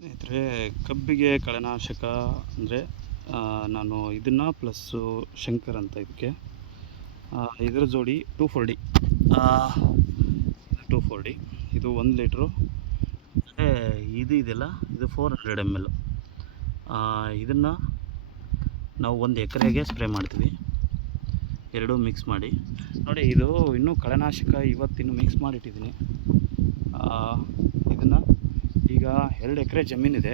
ಸ್ನೇಹಿತರೆ, ಕಬ್ಬಿಗೆ ಕಳೆನಾಶಕ ಅಂದರೆ ನಾನು ಇದನ್ನು ಪ್ಲಸ್ಸು ಶಂಕರ್ ಅಂತ ಇದಕ್ಕೆ ಇದರ ಜೋಡಿ 2,4-D 2,4-D ಇದು 1 ಲೀಟ್ರು. ಇದು ಇದೆಯಲ್ಲ, ಇದು 400 ml. ಇದನ್ನು ನಾವು 1 ಎಕರೆಗೆ ಸ್ಪ್ರೇ ಮಾಡ್ತೀವಿ, ಎರಡೂ ಮಿಕ್ಸ್ ಮಾಡಿ. ನೋಡಿ, ಇದು ಇನ್ನೂ ಕಳೆನಾಶಕ ಇವತ್ತಿನ್ನು ಮಿಕ್ಸ್ ಮಾಡಿಟ್ಟಿದ್ದೀನಿ. ಇದನ್ನು ಈಗ 2 ಎಕರೆ ಜಮೀನಿದೆ,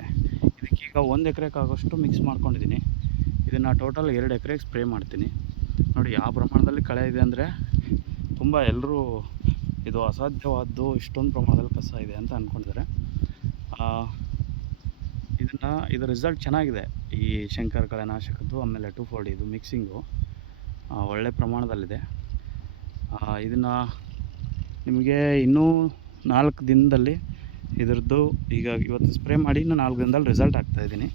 ಇದಕ್ಕೀಗ 1 ಎಕರೆಗಾಗೋಷ್ಟು ಮಿಕ್ಸ್ ಮಾಡ್ಕೊಂಡಿದ್ದೀನಿ. ಇದನ್ನು ಟೋಟಲ್ 2 ಎಕರೆಗೆ ಸ್ಪ್ರೇ ಮಾಡ್ತೀನಿ. ನೋಡಿ ಯಾವ ಪ್ರಮಾಣದಲ್ಲಿ ಕಳೆ ಇದೆ ಅಂದರೆ ತುಂಬ ಎಲ್ಲರೂ ಇದು ಅಸಾಧ್ಯವಾದ್ದು, ಇಷ್ಟೊಂದು ಪ್ರಮಾಣದಲ್ಲಿ ಕಸ ಇದೆ ಅಂತ ಅಂದ್ಕೊಂಡಿದ್ದಾರೆ. ಇದರ ರಿಸಲ್ಟ್ ಚೆನ್ನಾಗಿದೆ, ಈ ಶಂಕರ್ ಕಳೆನಾಶಕದ್ದು ಆಮೇಲೆ 2,4-D ಇದು ಮಿಕ್ಸಿಂಗು ಒಳ್ಳೆ ಪ್ರಮಾಣದಲ್ಲಿದೆ. ಇದನ್ನು ನಿಮಗೆ ಇನ್ನೂ 4 ದಿನದಲ್ಲಿ ಇದರದ್ದು, ಈಗ ಇವತ್ತು ಸ್ಪ್ರೇ ಮಾಡಿ ಇನ್ನೂ 4 ದಿನದಲ್ಲಿ ರಿಸಲ್ಟ್ ಆಗ್ತಾಯಿದ್ದೀನಿ.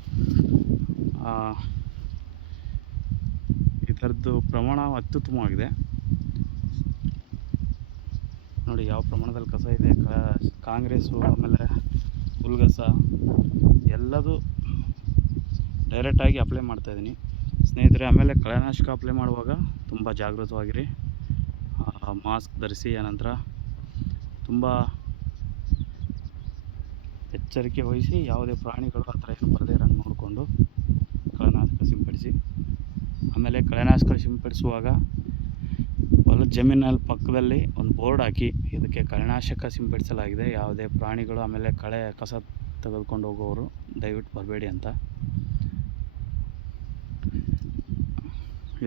ಇದರದ್ದು ಪ್ರಮಾಣ ಅತ್ಯುತ್ತಮವಾಗಿದೆ. ನೋಡಿ ಯಾವ ಪ್ರಮಾಣದಲ್ಲಿ ಕಸ ಇದೆ, ಕಾಂಗ್ರೆಸ್ಸು ಆಮೇಲೆ ಹುಲ್ಗಸ ಎಲ್ಲದೂ ಡೈರೆಕ್ಟಾಗಿ ಅಪ್ಲೈ ಮಾಡ್ತಾಯಿದ್ದೀನಿ ಸ್ನೇಹಿತರೆ. ಆಮೇಲೆ ಕಳೆನಾಶಕ ಅಪ್ಲೈ ಮಾಡುವಾಗ ತುಂಬ ಜಾಗೃತವಾಗಿರಿ, ಮಾಸ್ಕ್ ಧರಿಸಿ. ಆನಂತರ ತುಂಬ ಎಚ್ಚರಿಕೆ ವಹಿಸಿ, ಯಾವುದೇ ಪ್ರಾಣಿಗಳು ಆ ಥರ ಏನು ಬರದೇ ಇರೋಂಗೆ ನೋಡಿಕೊಂಡು ಕಳೆನಾಶಕ ಸಿಂಪಡಿಸಿ. ಆಮೇಲೆ ಕಳೆನಾಶಕ ಸಿಂಪಡಿಸುವಾಗ ಹೊಲದ ಜಮೀನಲ್ಲಿ ಪಕ್ಕದಲ್ಲಿ ಒಂದು ಬೋರ್ಡ್ ಹಾಕಿ, ಇದಕ್ಕೆ ಕಳೆನಾಶಕ ಸಿಂಪಡಿಸಲಾಗಿದೆ, ಯಾವುದೇ ಪ್ರಾಣಿಗಳು ಆಮೇಲೆ ಕಸ ತೆಗೆದುಕೊಂಡು ಹೋಗೋರು ದಯವಿಟ್ಟು ಬರಬೇಡಿ ಅಂತ.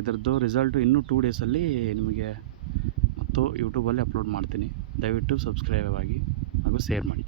ಇದರದ್ದು ರಿಸಲ್ಟು ಇನ್ನೂ 2 ಡೇಸಲ್ಲಿ ನಿಮಗೆ ಮತ್ತು ಯೂಟ್ಯೂಬಲ್ಲಿ ಅಪ್ಲೋಡ್ ಮಾಡ್ತೀನಿ. ದಯವಿಟ್ಟು ಸಬ್ಸ್ಕ್ರೈಬ್ ಆಗಿ ಹಾಗೂ ಶೇರ್ ಮಾಡಿ.